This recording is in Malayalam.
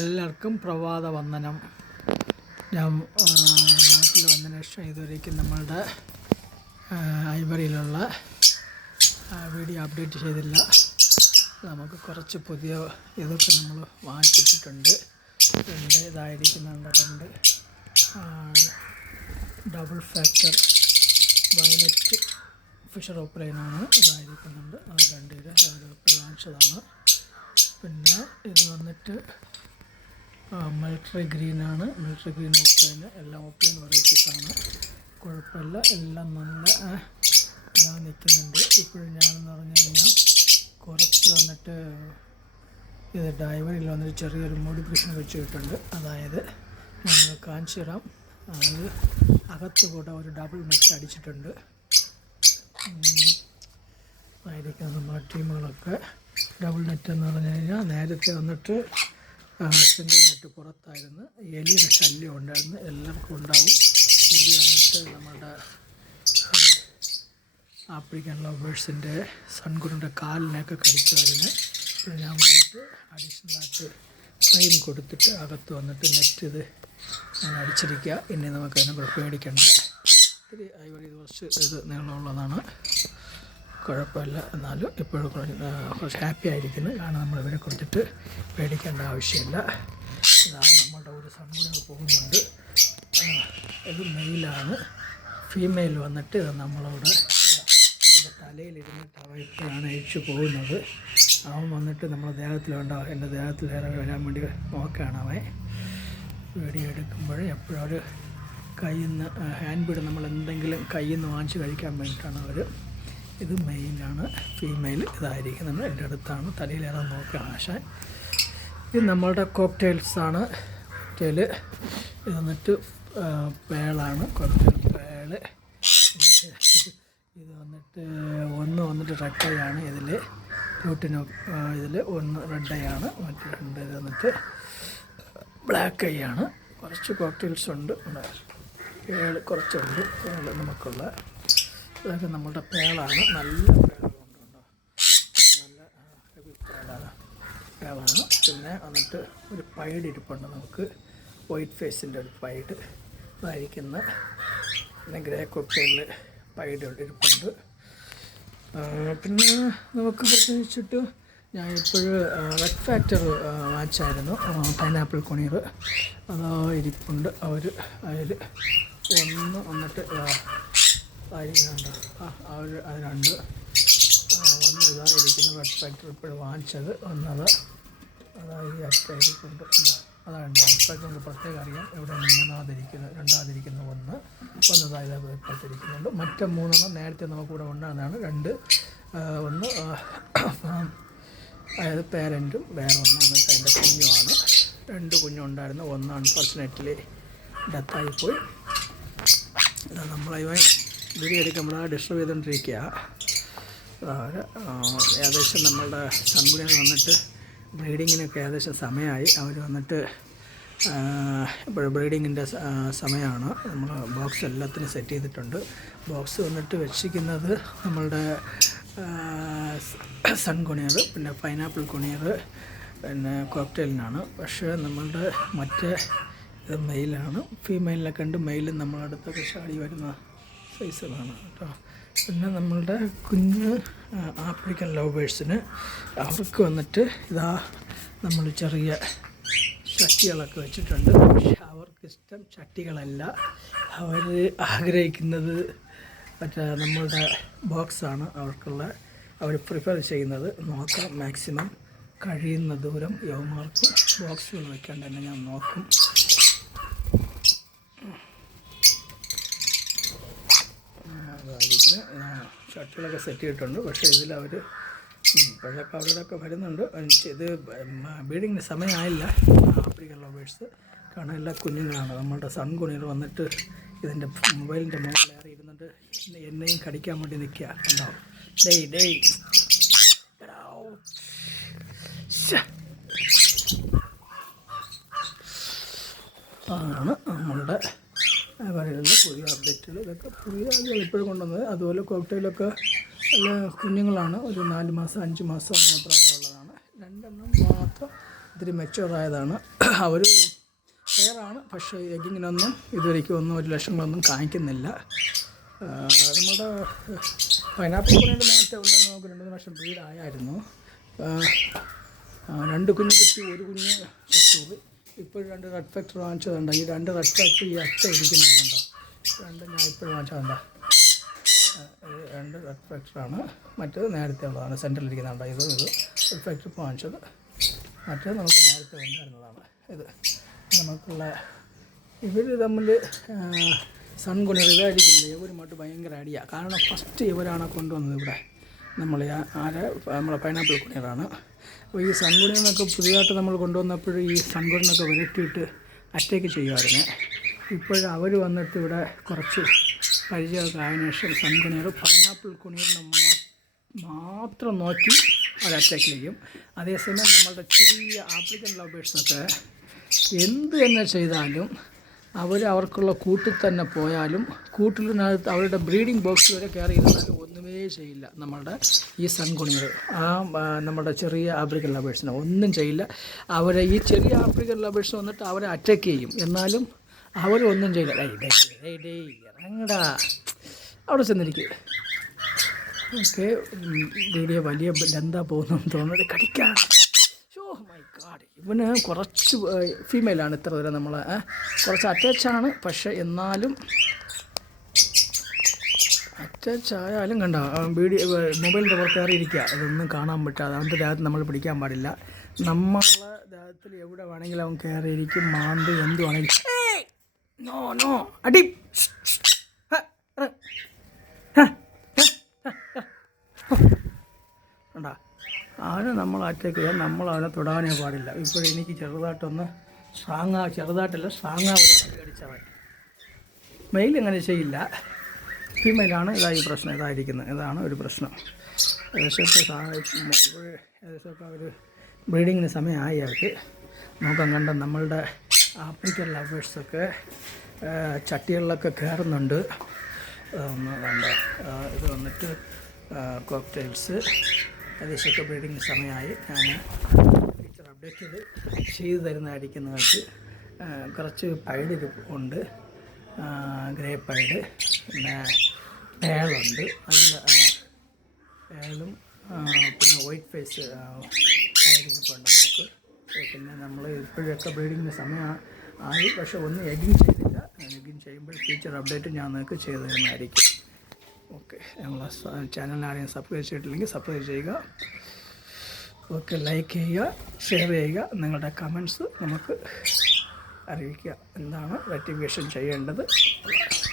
എല്ലാവർക്കും പ്രഭാത വന്ദനം. ഞാൻ നാട്ടിൽ വന്നതിന് ശേഷം ഇതുവരേക്കും നമ്മളുടെ ഐവറിയിലുള്ള വീഡിയോ അപ്ഡേറ്റ് ചെയ്തില്ല. നമുക്ക് കുറച്ച് പുതിയ ഇതൊക്കെ നമ്മൾ വാങ്ങിച്ചിട്ടുണ്ട്. ഇതായിരിക്കുന്നുണ്ട് ഡബിൾ ഫാക്ടർ വയലറ്റ് ഫിഷർ ഓപ്പറേനാണ്. ഇതായിരിക്കുന്നുണ്ട്. അത് വാങ്ങിച്ചതാണ്. പിന്നെ ഇത് വന്നിട്ട് മിലിറ്ററി ഗ്രീനാണ്. മിലിറ്ററി ഗ്രീൻ ഓപ്ലൈന് എല്ലാം ഓപ്ലൈൻ വെറൈറ്റീസാണ്. കുഴപ്പമില്ല, എല്ലാം നല്ല ഇതാ നിൽക്കുന്നുണ്ട്. ഇപ്പോഴും ഞാനെന്ന് പറഞ്ഞു കഴിഞ്ഞാൽ കുറച്ച് വന്നിട്ട് ഇത് ഡൈവറിൽ വന്നിട്ട് ചെറിയൊരു മോഡിഫിക്കേഷൻ വെച്ചിട്ടുണ്ട്. അതായത് ഞങ്ങൾ കാണിച്ചു തരാം. അതായത് അകത്ത് കൂടെ ഒരു ഡബിൾ നെറ്റ് അടിച്ചിട്ടുണ്ട്. ആയിരിക്കും നമ്മുടെ ടീമുകളൊക്കെ. ഡബിൾ നെറ്റ് എന്ന് പറഞ്ഞു കഴിഞ്ഞാൽ നേരത്തെ വന്നിട്ട് സിംഗിൾ നെറ്റ് പുറത്തായിരുന്നു. എലിയുടെ ശല്യം ഉണ്ടായിരുന്നു, എല്ലാവർക്കും ഉണ്ടാവും. എലി വന്നിട്ട് നമ്മുടെ ആഫ്രിക്കൻ ലവേഴ്സിൻ്റെ സൺകുറിൻ്റെ കാലിനൊക്കെ കടിക്കുമായിരുന്നു. ഇപ്പോൾ ഞാൻ വന്നിട്ട് അഡീഷണലായിട്ട് ഫ്രെയിം കൊടുത്തിട്ട് അകത്ത് വന്നിട്ട് നെറ്റ് ഇത് ഞാൻ അടിച്ചിരിക്കുക. ഇനി നമുക്കതിനെ കൂടെ പേടിക്കേണ്ട. ഇത്തിരി ഐവറി കുറച്ച് ഇത് നീളമുള്ളതാണ്, കുഴപ്പമില്ല. എന്നാലും ഇപ്പോഴും കുറച്ച് ഹാപ്പി ആയിരിക്കുന്നു. കാരണം നമ്മളിവരെ കുറിച്ചിട്ട് പേടിക്കേണ്ട ആവശ്യമില്ല. ഇതാണ് നമ്മുടെ ഒരു സൺകുണ പോകുന്നുണ്ട്. ഇത് മെയിലാണ്. ഫീമെയിൽ വന്നിട്ട് നമ്മളോട് തലയിലിരുന്നിട്ട് അവ ഇപ്പോഴാണ് അഴിച്ചു പോകുന്നത്. അവൻ വന്നിട്ട് നമ്മുടെ ദേഹത്തിലുണ്ടാവും. എൻ്റെ ദേഹത്തിൽ വരാൻ വേണ്ടി നോക്കുകയാണ് അവൻ. വീഡിയോ എടുക്കുമ്പോൾ എപ്പോഴും അവർ കയ്യിൽ നിന്ന് ഹാൻഡ് ബീഡ് നമ്മൾ എന്തെങ്കിലും കയ്യിൽ നിന്ന് വാങ്ങിച്ച് കഴിക്കാൻ വേണ്ടിയിട്ടാണ് അവർ. ഇത് മെയിലാണ്. ഫീമെയിൽ ഇതായിരിക്കുന്നുണ്ട്. എൻ്റെ അടുത്താണ്. തലയിലേറെ നോക്കുകയാണ് ആശാൻ. ഇത് നമ്മളുടെ കോക്ടെയിൽസാണ്. കോക്ടെയിൽ ഇത് വന്നിട്ട് പേളാണ്. Cocktail pearl. ഇത് വന്നിട്ട് വന്നിട്ട് റെഡ് ഐ ആണ്. ഇതിൽ പ്ലൂട്ടിനോ ഇതിൽ ഒന്ന് റെഡ് ഐ ആണ്. മറ്റേ ഇത് വന്നിട്ട് ബ്ലാക്ക് ഐ ആണ്. കുറച്ച് കോക്ടെയിൽസ് ഉണ്ട്. പേള് കുറച്ചുണ്ട്. പേള് നമുക്കുള്ള ഇതൊക്കെ നമ്മളുടെ പേളാണ്. നല്ല പേളുകൊണ്ടുണ്ടോ, നല്ല ഹെവി പേളാണ്. പിന്നെ വന്നിട്ട് ഒരു പൈഡ് ഇരിപ്പുണ്ട് നമുക്ക്. വൈറ്റ് ഫേസിൻ്റെ ഒരു പൈഡ് ഇതായിരിക്കുന്ന. പിന്നെ ഗ്രേ കോക്ടെയിലിൽ പൈഡ് ഇരിപ്പുണ്ട്. പിന്നെ നമുക്ക് പ്രത്യേകിച്ചിട്ട് ഞാൻ ഇപ്പോഴും റെഡ് ഫാക്ടർ വാച്ചായിരുന്നു. പൈനാപ്പിൾ കൊണീർ അത് ഇരിപ്പുണ്ട്. അതിൽ ഒന്ന് വന്നിട്ട് ആയിരിക്കുന്നുണ്ട്. അതിനുണ്ട്. ഒന്ന് ഇതായിരിക്കുന്നു റെഡ് ഫാക്ടർ ഇപ്പോഴും വാങ്ങിച്ചത്. ഒന്നത് അതായത് അറ്റായിരിക്കുന്നുണ്ട്. അതാണ് അപ്പോഴേക്കും നമുക്ക് പ്രത്യേകം അറിയാം എവിടെയാണ് രണ്ടാതിരിക്കുന്ന ഒന്നതായത് ഇപ്പോഴത്തിരിക്കുന്നുണ്ട്. മറ്റേ മൂന്നെണ്ണം നേരത്തെ നമുക്കിവിടെ ഉണ്ടാകുന്നതാണ്. ഒന്ന് അതായത് പേരൻറ്റും വേറെ ഒന്ന് വന്നിട്ട് അതിൻ്റെ കുഞ്ഞുമാണ്. 2 കുഞ്ഞുണ്ടായിരുന്നു. ഒന്ന് അൺഫോർച്ചുനേറ്റ്ലി ഡെത്തായിപ്പോയി. നമ്മളവൻ വീഡിയോ എടുക്കുമ്പോൾ ഡിസ്റ്റർബ് ചെയ്തുകൊണ്ടിരിക്കുക. ഏകദേശം നമ്മളുടെ സൺകുണികൾ വന്നിട്ട് ബ്രീഡിങ്ങിനൊക്കെ ഏകദേശം സമയമായി. അവർ വന്നിട്ട് ഇപ്പോൾ ബ്രീഡിങ്ങിൻ്റെ സമയമാണ്. നമ്മൾ ബോക്സ് എല്ലാത്തിനും സെറ്റ് ചെയ്തിട്ടുണ്ട്. ബോക്സ് വന്നിട്ട് വെച്ചിരിക്കുന്നത് നമ്മളുടെ സൺകുണിയർ, പിന്നെ പൈനാപ്പിൾ കുണിയർ, പിന്നെ കോക്ടെയിലിനാണ്. പക്ഷേ നമ്മളുടെ മറ്റേ ഇത് മെയിലാണ്. ഫീമെയിലിനെ കണ്ട് മെയിലും നമ്മളടുത്തൊക്കെ ചാടി വരുന്ന സൈസുകളാണ് കേട്ടോ. പിന്നെ നമ്മളുടെ കുഞ്ഞ് ആഫ്രിക്കൻ ലവേഴ്സിന് അവർക്ക് വന്നിട്ട് ഇതാ നമ്മൾ ചെറിയ ചട്ടികളൊക്കെ വെച്ചിട്ടുണ്ട്. പക്ഷെ അവർക്കിഷ്ടം ചട്ടികളല്ല. അവർ ആഗ്രഹിക്കുന്നത് മറ്റേ നമ്മളുടെ ബോക്സാണ് അവർ പ്രിഫർ ചെയ്യുന്നത്. നോക്കാം, മാക്സിമം കഴിയുന്ന ദൂരം യവന്മാർക്ക് ബോക്സുകൾ വെക്കാണ്ട് തന്നെ ഞാൻ നോക്കും. ഷട്ടിലൊക്കെ സെറ്റ് ചെയ്തിട്ടുണ്ട്. പക്ഷേ ഇതിലവർ ഇപ്പോഴൊക്കെ അവരുടെയൊക്കെ വരുന്നുണ്ട്. ഇത് ബ്രീഡിങ്ങിന് സമയമായില്ല. ആഫ്രിക്കൻ ലവേഴ്സ് കാരണം എല്ലാ കുഞ്ഞുങ്ങളാണ്. നമ്മളുടെ സൺകുണികൾ വന്നിട്ട് ഇതിൻ്റെ മൊബൈലിൻ്റെ മുകളിലേറെ ഇരുന്നിട്ട് എന്നെയും കടിക്കാൻ വേണ്ടി നിൽക്കുക. ഉണ്ടാവും. ഡേയ് അതാണ് നമ്മളുടെ പറയുന്നത് പുതിയ അപ്ഡേറ്റുകൾ. ഇതൊക്കെ പുതിയ ഇപ്പോഴും കൊണ്ടുവന്നത്. അതുപോലെ കോക്ടെയിലൊക്കെ നല്ല കുഞ്ഞുങ്ങളാണ്. ഒരു 4 മാസം 5 മാസം അങ്ങനെ പ്രായമുള്ളതാണ്. 2 എണ്ണം മാത്രം ഇത്തിരി മെച്ചുവറായതാണ്. അവർ ഫെയറാണ്, പക്ഷേ എഗ്ഗിങ്ങിനൊന്നും ഇതുവരെയ്ക്കും ഒന്നും ഒരു ലക്ഷങ്ങളൊന്നും കാണിക്കുന്നില്ല. നമ്മുടെ പൈനാപ്പിൾ കുഞ്ഞിൻ്റെ നേരത്തെ ഉണ്ടായിരുന്ന നമുക്ക് 2-3 വർഷം ബ്രീഡായിരുന്നു. 2 കുഞ്ഞ് കിട്ടി, 1 കുഞ്ഞ് ചത്തുപോയി. ഇപ്പോൾ 2 റെഡ് ഫാക്ടർ വാങ്ങിച്ചതുണ്ടോ? ഈ 2 റെഡ് ഫാക്ടർ ഈ അറ്റ ഇരിക്കുന്നുണ്ടോ? 2 ഞാൻ ഇപ്പോഴും വാങ്ങിച്ചതുണ്ടോ? 2 റെഡ് ഫാക്ടറാണ്. മറ്റേത് നേരത്തെ ഉള്ളതാണ്, സെൻറ്ററിലിരിക്കുന്നുണ്ടോ? ഇത് റെഡ് ഫാക്ടർ ഇപ്പോൾ വാങ്ങിച്ചത്. മറ്റേത് നമുക്ക് നേരത്തെ ഉണ്ടായിരുന്നതാണ്. ഇത് നമുക്കുള്ള ഇവർ തമ്മിൽ സൺകുണിയർ ഇതായിരിക്കുന്നില്ല, ഇവരുമായിട്ട് ഭയങ്കര അടിയാണ്. കാരണം ഫസ്റ്റ് ഇവരാണ് കൊണ്ടുവന്നത് ഇവിടെ. നമ്മളെ പൈനാപ്പിൾ കുണിയറാണ്. അപ്പോൾ ഈ സൺകുണിയറിനൊക്കെ പുതിയതായിട്ട് നമ്മൾ കൊണ്ടുവന്നപ്പോൾ ഈ സൺകുണിയറിനൊക്കെ വിരട്ടിയിട്ട് അറ്റാക്ക് ചെയ്യുമായിരുന്നു. ഇപ്പോഴും അവർ വന്നിട്ട് ഇവിടെ കുറച്ച് പരിചയമൊക്കെ ആയതിനു ശേഷം സൺകുണിയർ പൈനാപ്പിൾ കുണിയറിനെ മാത്രം നോക്കി അവർ അറ്റാക്ക് ചെയ്യും. അതേസമയം നമ്മളുടെ ചെറിയ ആഫ്രിക്കൻ ലവേഴ്സൊക്കെ എന്ത് തന്നെ ചെയ്താലും അവർക്കുള്ള കൂട്ടിൽ തന്നെ പോയാലും കൂട്ടിലിനകത്ത് അവരുടെ ബ്രീഡിംഗ് ബോക്സ് വരെ കയറി ഇരുന്നാലും ഒന്നുമേ ചെയ്യില്ല നമ്മളുടെ ഈ സൺകുണിയർ. നമ്മുടെ ചെറിയ ആഫ്രിക്കൻ ലവേഴ്സിനെ ഒന്നും ചെയ്യില്ല. അവരെ ഈ ചെറിയ ആഫ്രിക്കൻ ലവേഴ്സ് വന്നിട്ട് അവരെ അറ്റാക്ക് ചെയ്യും, എന്നാലും അവരൊന്നും ചെയ്യില്ല. ഇറങ്ങടാ അവിടെ ചെന്നിരിക്കുക. ഓക്കെ, വീഡിയോ വലിയ ലെന്താ പോകുന്നെന്ന് തോന്നുന്നത്. കടിക്കാൻ മൈ ഗാഡ്, ഇവന് കുറച്ച് ഫീമെയിലാണ് ഇത്ര വരെ നമ്മൾ കുറച്ച് അറ്റാച്ചാണ്. പക്ഷേ എന്നാലും അറ്റാച്ചായാലും കണ്ട മൊബൈലിൻ്റെ പുറത്ത് കയറിയിരിക്കുക, അതൊന്നും കാണാൻ പറ്റാതെ. അവൻ്റെ ദേഹത്ത് നമ്മൾ പിടിക്കാൻ പാടില്ല. നമ്മളെ ദേഹത്തിൽ എവിടെ വേണമെങ്കിലും അവൻ കയറിയിരിക്കും, മാന്ത് എന്ത് വേണമെങ്കിലും. നോ അടി കണ്ടാ, അവനെ നമ്മൾ അറ്റാക്ക് ചെയ്യാൻ നമ്മൾ അവനെ തൊടാനേ പാടില്ല. ഇപ്പോഴെനിക്ക് ചെറുതായിട്ടൊന്ന് ചെറുതായിട്ടല്ല സ്ട്രാങ്ങാവൊരു കടിച്ചവൻ. മെയിൽ അങ്ങനെ ചെയ്യില്ല, ഫീമെയിലാണ്. ഇതായി പ്രശ്നം, ഇതായിരിക്കുന്നത്. ഇതാണ് ഒരു പ്രശ്നം. ഏകദേശമൊക്കെ ഒരു ബ്രീഡിങ്ങിന് സമയമായി അവർക്ക്. നോക്കാൻ കണ്ട നമ്മളുടെ ആഫ്രിക്കൻ ലവേഴ്സൊക്കെ ചട്ടികളിലൊക്കെ കയറുന്നുണ്ട്. കണ്ട ഇത് വന്നിട്ട് കോക്ടെയിൽസ് ഏകദേശമൊക്കെ ബ്രീഡിങ്ങിന് സമയമായി. ഞാൻ ടീച്ചർ അപ്ഡേറ്റ് ചെയ്ത് തരുന്നതായിരിക്കും നിങ്ങൾക്ക്. കുറച്ച് പൈഡ് ഉണ്ട്, ഗ്രേ പൈഡ്, പിന്നെ പേളുണ്ട്, നല്ല പേളും, പിന്നെ വൈറ്റ് ഫേസ് പൈഡിരിപ്പുണ്ട് നമുക്ക്. പിന്നെ നമ്മൾ ഇപ്പോഴൊക്കെ ബ്രീഡിങ്ങിന് സമയമായി, പക്ഷേ ഒന്നും എഗ്ഗിങ് ചെയ്തില്ല. എഗ്ഗിങ് ചെയ്യുമ്പോൾ ഫ്യൂച്ചർ അപ്ഡേറ്റ് ഞാൻ നിങ്ങൾക്ക് ചെയ്തു തരുന്നതായിരിക്കും. ഓക്കെ, ഞങ്ങളെ ചാനലിനെ ആരെയും സബ്സ്ക്രൈബ് ചെയ്തിട്ടില്ലെങ്കിൽ സബ്സ്ക്രൈബ് ചെയ്യുക. ഓക്കെ, ലൈക്ക് ചെയ്യുക, ഷെയർ ചെയ്യുക. നിങ്ങളുടെ കമൻസ് നമുക്ക് അറിയിക്കുക, എന്താണ് റെക്ടിഫിക്കേഷൻ ചെയ്യേണ്ടത്.